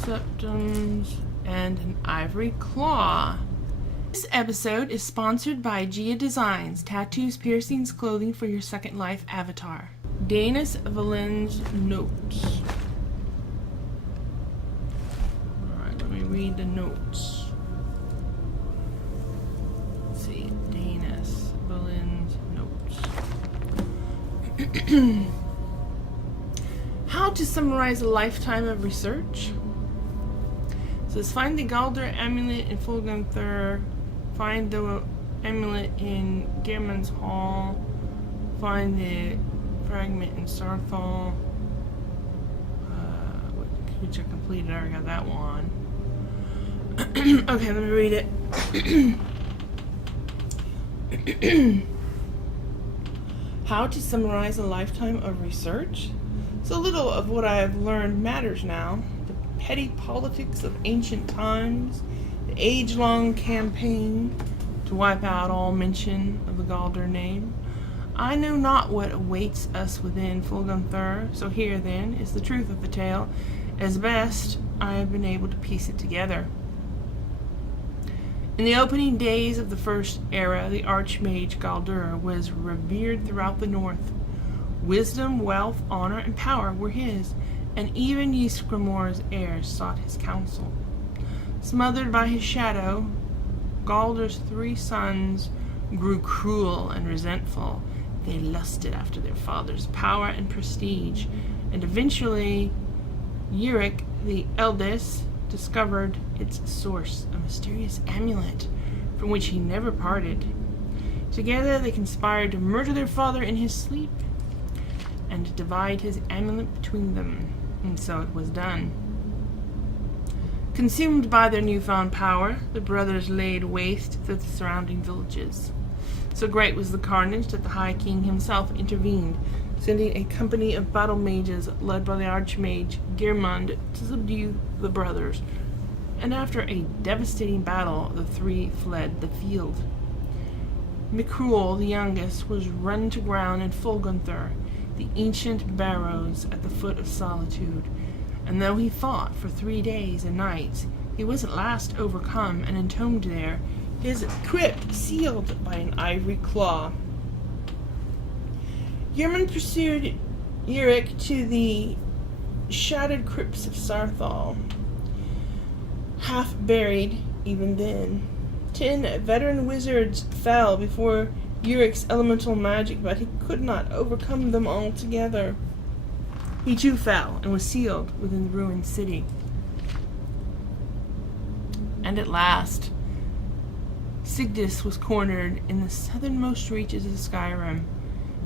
septums, and an ivory claw. This episode is sponsored by Gia Designs, tattoos, piercings, clothing for your Second Life avatar. Danis Valen's notes. Alright, let me read the notes. Let's see, Danis Valen's notes. How to summarize a lifetime of research? It says, find the Galder amulet in Folgunthur, find the amulet in Gehrman's Hall, find the fragment in Sarthal, which I completed. I already got that one. Okay, let me read it. How to summarize a lifetime of research? So little of what I have learned matters now. The petty politics of ancient times, the age-long campaign to wipe out all mention of the Galder name. I know not what awaits us within Folgunthur, so here, then, is the truth of the tale, as best I have been able to piece it together. In the opening days of the First Era, the Archmage Galder was revered throughout the north. Wisdom, wealth, honor, and power were his, and even Ysgramor's heirs sought his counsel. Smothered by his shadow, Galder's 3 sons grew cruel and resentful. They lusted after their father's power and prestige, and eventually Uric, the eldest, discovered its source, a mysterious amulet from which he never parted. Together they conspired to murder their father in his sleep and divide his amulet between them, and so it was done. Consumed by their newfound power, the brothers laid waste the surrounding villages. So great was the carnage that the High King himself intervened, sending a company of battle mages led by the Archmage Gehrmund to subdue the brothers, and after a devastating battle, the 3 fled the field. Mikruel, the youngest, was run to ground in Folgunthur, the ancient barrows at the foot of Solitude, and though he fought for 3 days and nights, he was at last overcome and entombed there, his crypt sealed by an ivory claw. Gehrmund pursued Uric to the shattered crypts of Sarthal, half buried even then. 10 veteran wizards fell before Uric's elemental magic, but he could not overcome them all together. He too fell and was sealed within the ruined city. And at last, Sigdis was cornered in the southernmost reaches of Skyrim.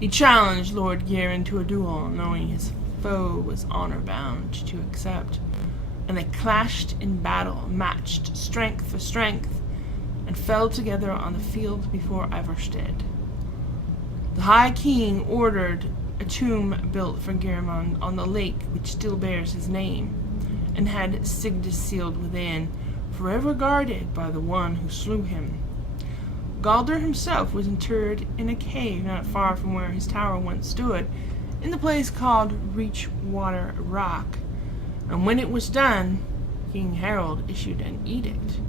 He challenged Lord Garen to a duel, knowing his foe was honor-bound to accept. And they clashed in battle, matched strength for strength, and fell together on the field before Ivarstead. The High King ordered a tomb built for Gehrmund on the lake which still bears his name, and had Sigdis sealed within, forever guarded by the one who slew him. Galder himself was interred in a cave not far from where his tower once stood, in the place called Reachwater Rock, and when it was done, King Harold issued an edict.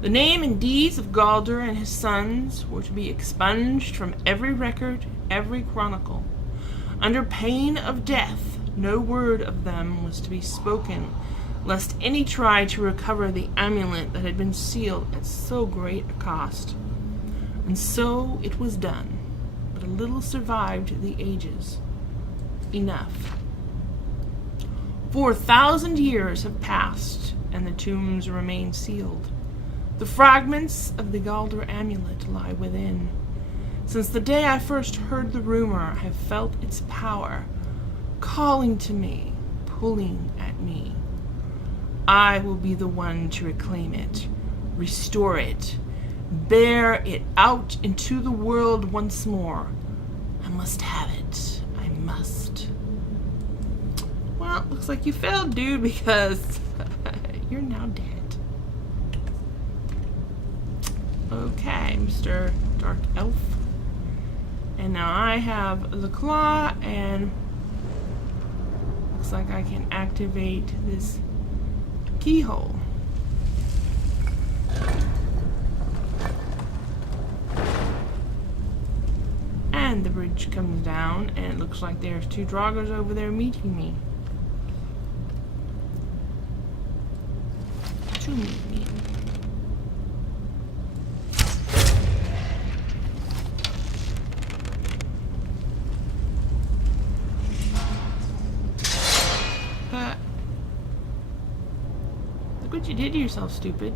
The name and deeds of Galder and his sons were to be expunged from every record, every chronicle. Under pain of death, no word of them was to be spoken, lest any try to recover the amulet that had been sealed at so great a cost. And so it was done, but a little survived the ages. Enough. 4,000 years have passed, and the tombs remain sealed. The fragments of the Galder amulet lie within. Since the day I first heard the rumor, I have felt its power, calling to me, pulling at me. I will be the one to reclaim it, restore it, bear it out into the world once more. I must have it. I must. Well, looks like you failed, dude, because you're now dead. Okay, Mr. Dark Elf. And now I have the claw, and looks like I can activate this keyhole. And the bridge comes down, and it looks like there's 2 Draugrs over there meeting me. To meet me. Look what you did to yourself, stupid.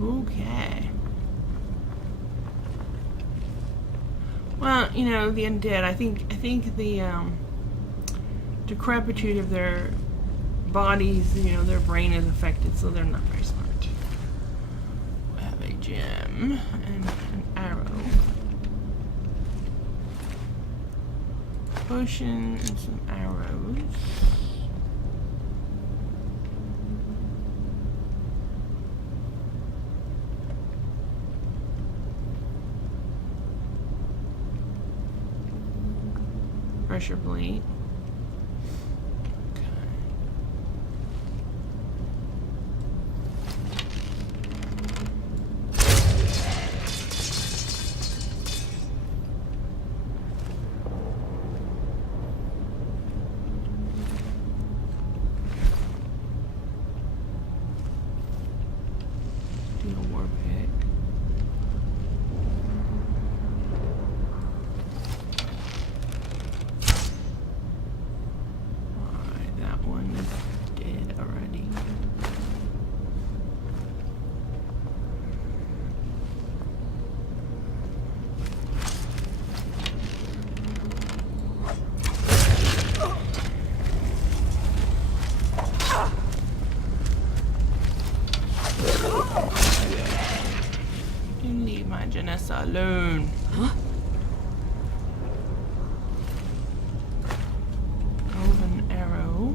Okay. Well, you know, the undead, I think the decrepitude of their bodies, you know, their brain is affected, so they're not very smart. We have a gem and an arrow. Potion and some arrows. Pressure plate. Leave my Janessa alone. Huh? Golden arrow.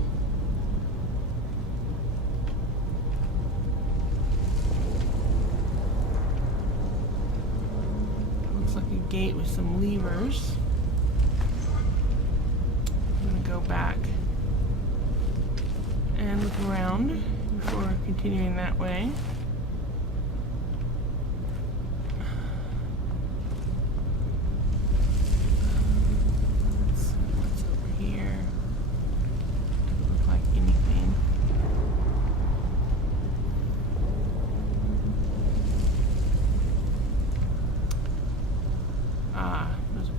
Looks like a gate with some levers. I'm gonna go back and look around before continuing that way.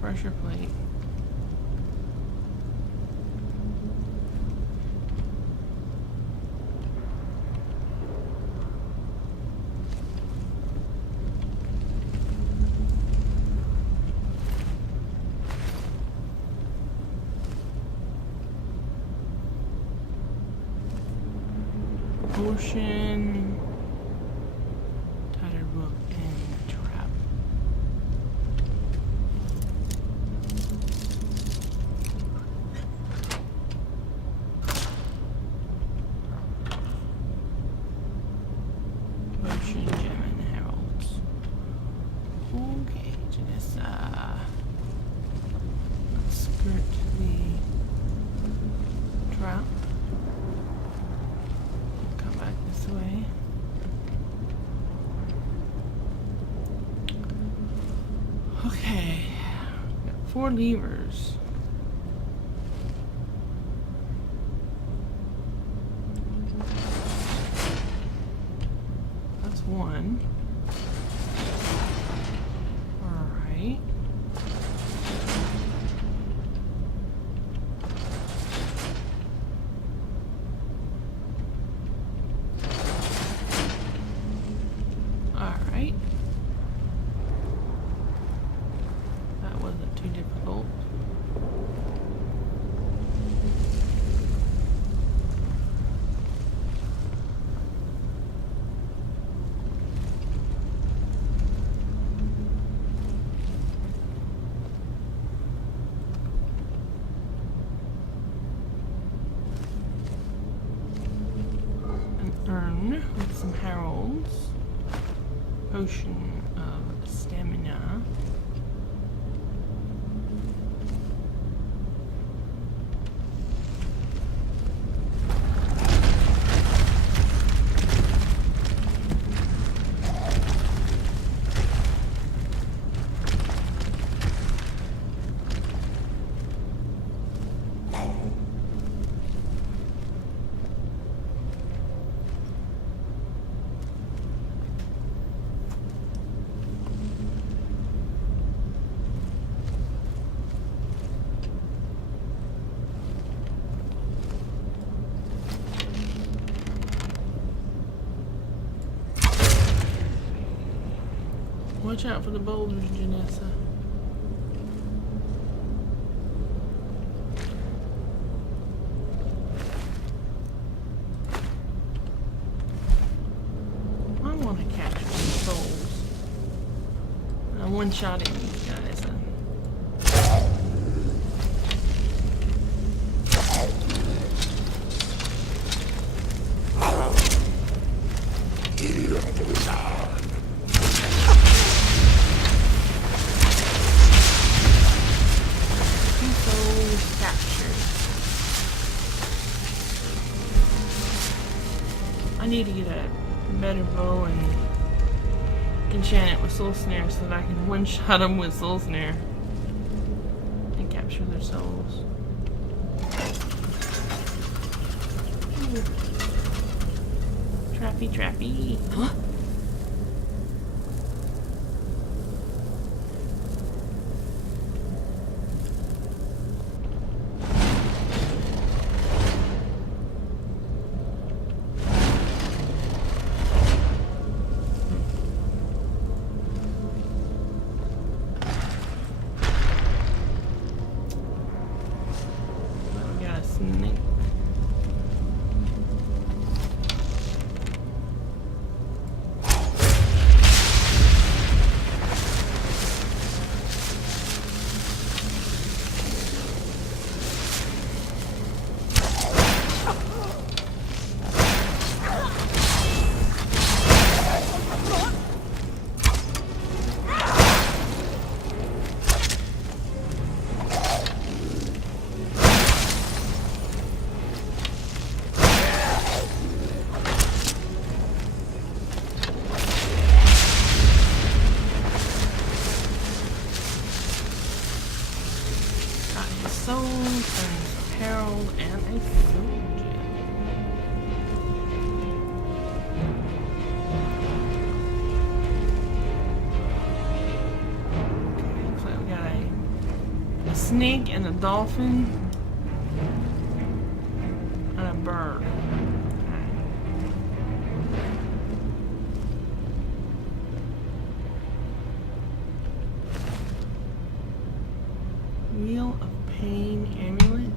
Pressure plate. Potion. Tattered book and trap. Okay, got 4 levers. That's 1. All right. All right. Too difficult. An urn with some heralds. Potion of stamina. Watch out for the boulders, Janessa. I want to capture some souls. I'm one-shotting these guys. I need to get a better bow and enchant it with soul snare so that I can one-shot them with soul snare and capture their souls. Ooh. Trappy, trappy. Huh? Snake and a dolphin and a bird. Wheel of Pain amulet.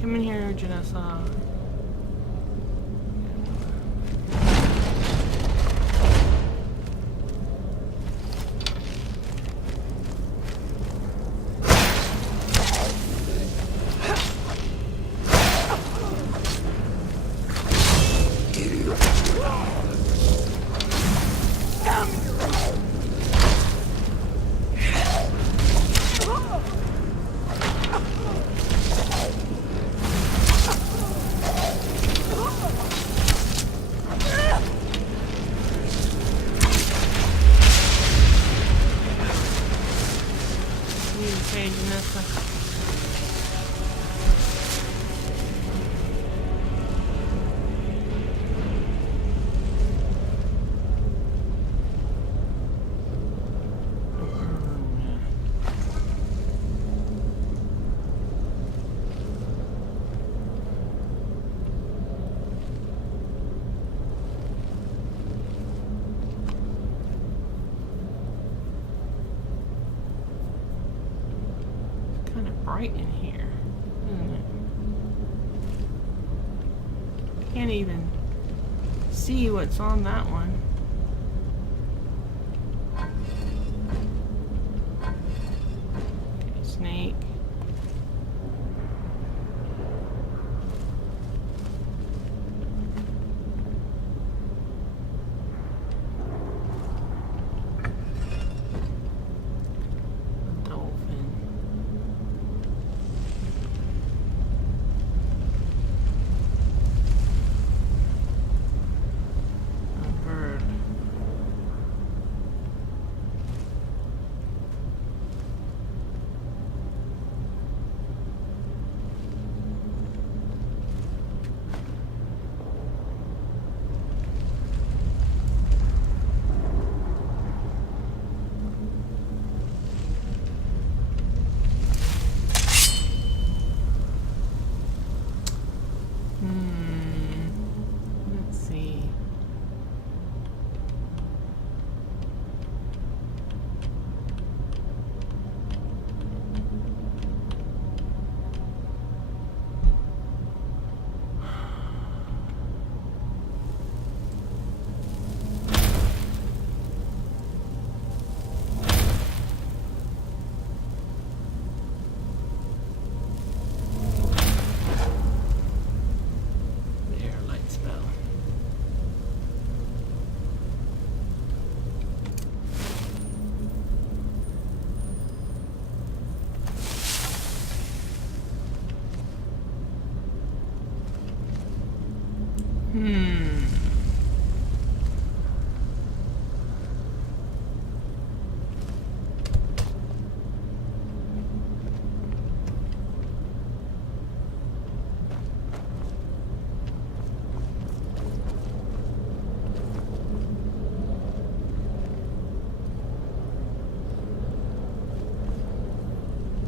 Come in here, Janessa. Bright in here, isn't it? Can't even see what's on that one.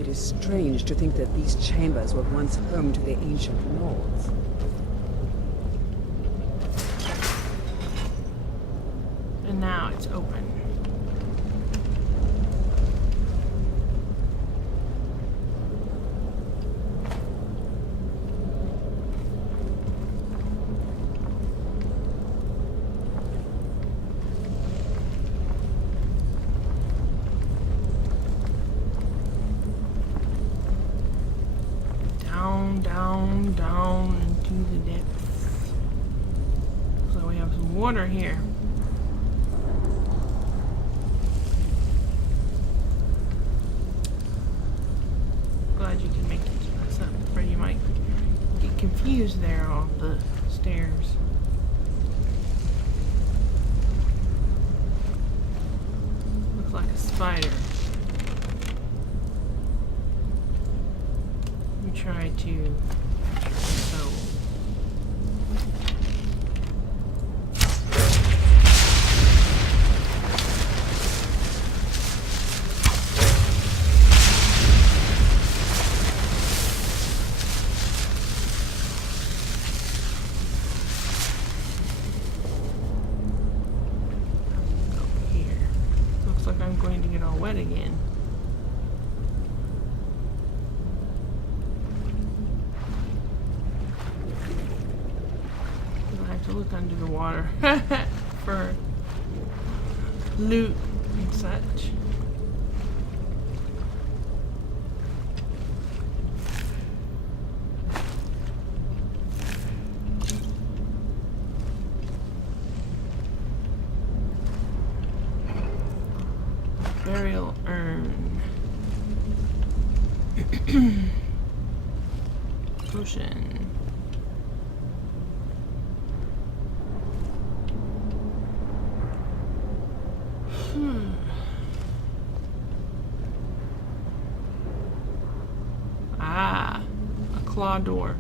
It is strange to think that these chambers were once home to the ancient lords. And now it's open. Down into the depths. So we have some water here. Glad you can make this up, or you might get confused there on the stairs. Looks like a spider. Try to so go here. Looks like I'm going to get all wet again. Look under the water for loot and such. Burial urn. Potion. Ah, a claw door.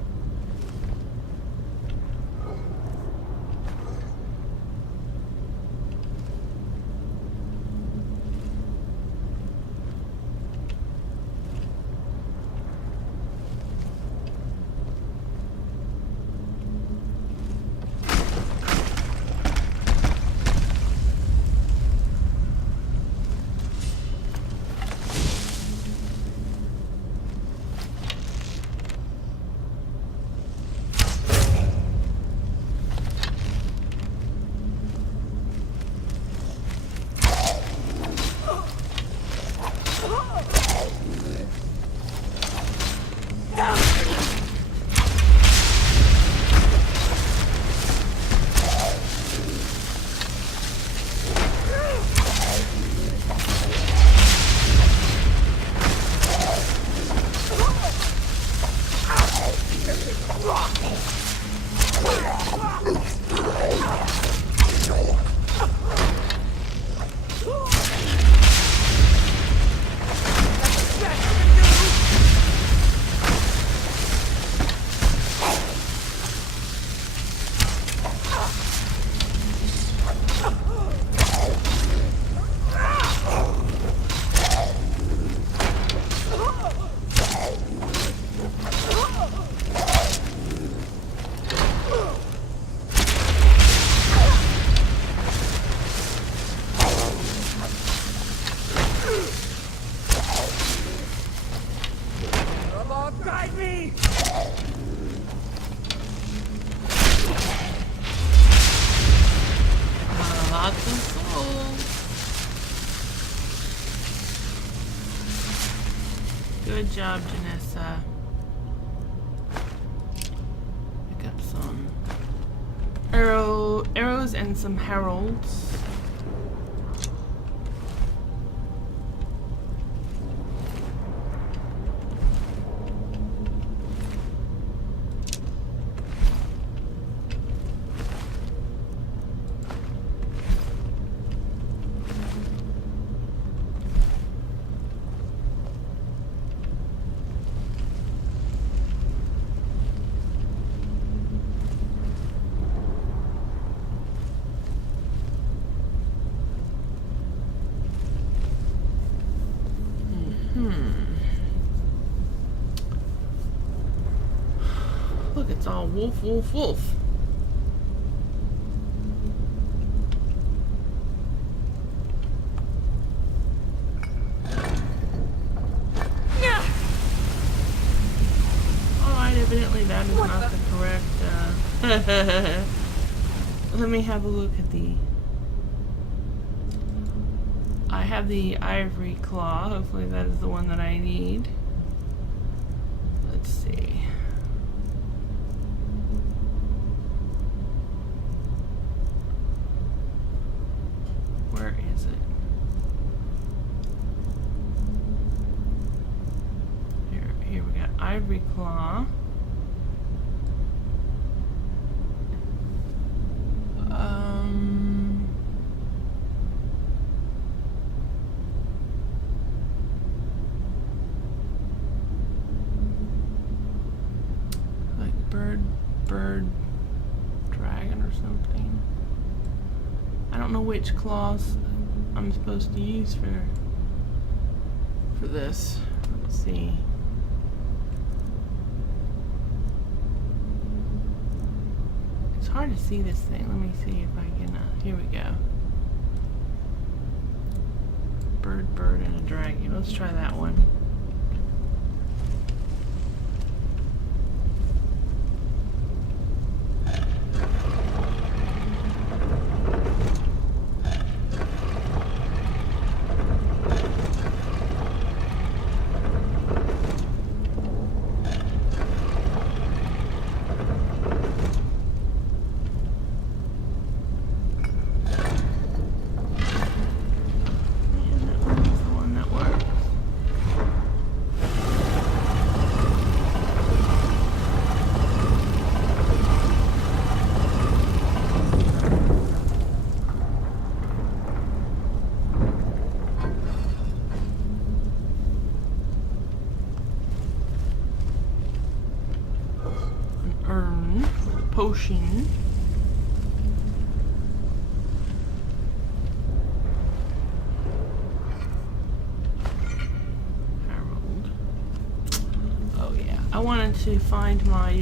Good job, Janessa. Pick up some arrows and some heralds. all wolf, wolf, wolf. Alright, evidently that is not the correct, let me have a look at the... I have the ivory claw. Hopefully that is the one that I need. Let's see. Where is it? Here we got ivory claw. Like bird dragon or something. I don't know which claws I'm supposed to use for this. Let's see. It's hard to see this thing. Let me see if I can. Here we go. Bird, and a dragon. Let's try that one. Potion. Harold. Oh yeah, I wanted to find my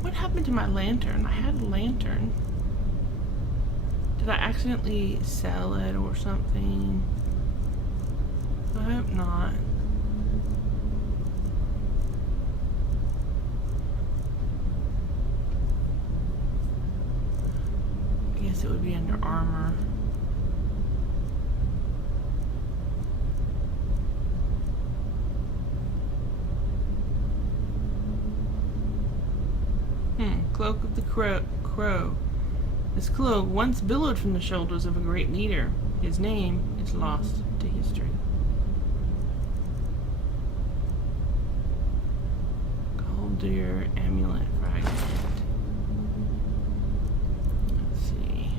what happened to my lantern? I had a lantern. Did I accidentally sell it or something? I hope not. I guess it would be under armor. Cloak of the Crow. This cloak once billowed from the shoulders of a great leader. His name is lost to history. Goldir amulet fragment. Let's see.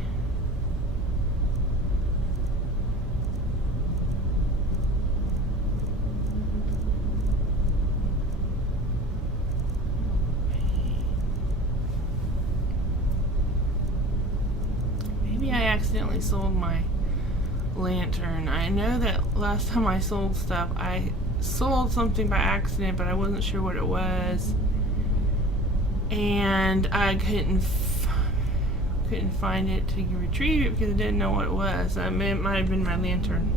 Maybe I accidentally sold my lantern. I know that last time I sold stuff, I sold something by accident, but I wasn't sure what it was, and I couldn't find it to retrieve it because I didn't know what it was. It might have been my lantern.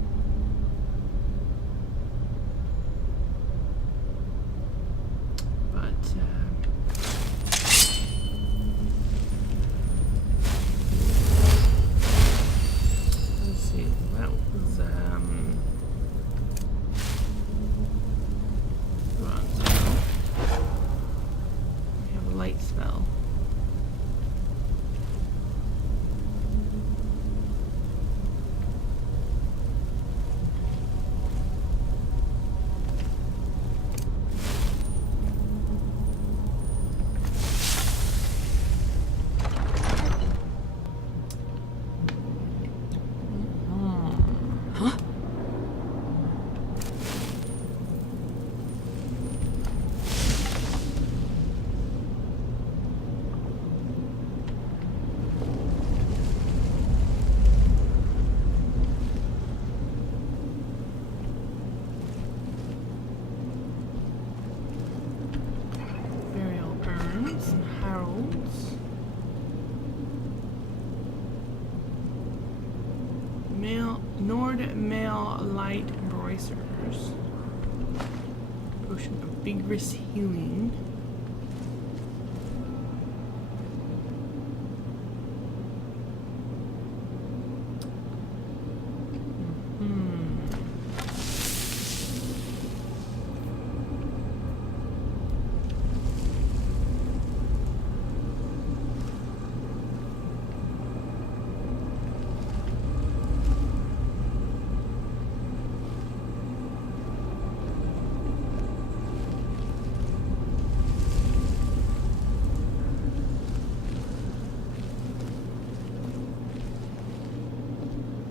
Spell. Sword, Mail, Light, Bracers. Potion of Vigorous Healing.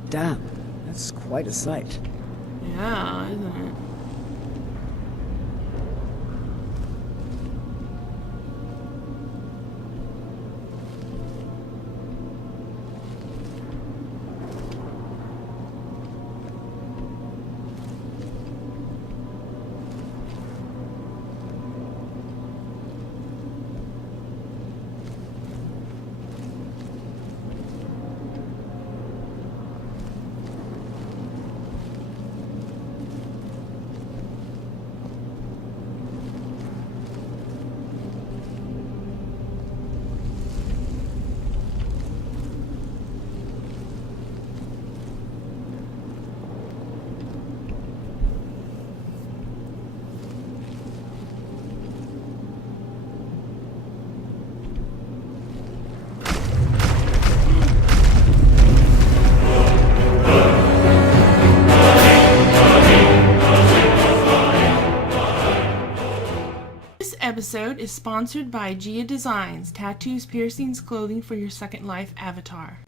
Damn, that's quite a sight. Yeah, isn't it? This episode is sponsored by Gia Designs, tattoos, piercings, clothing for your Second Life avatar.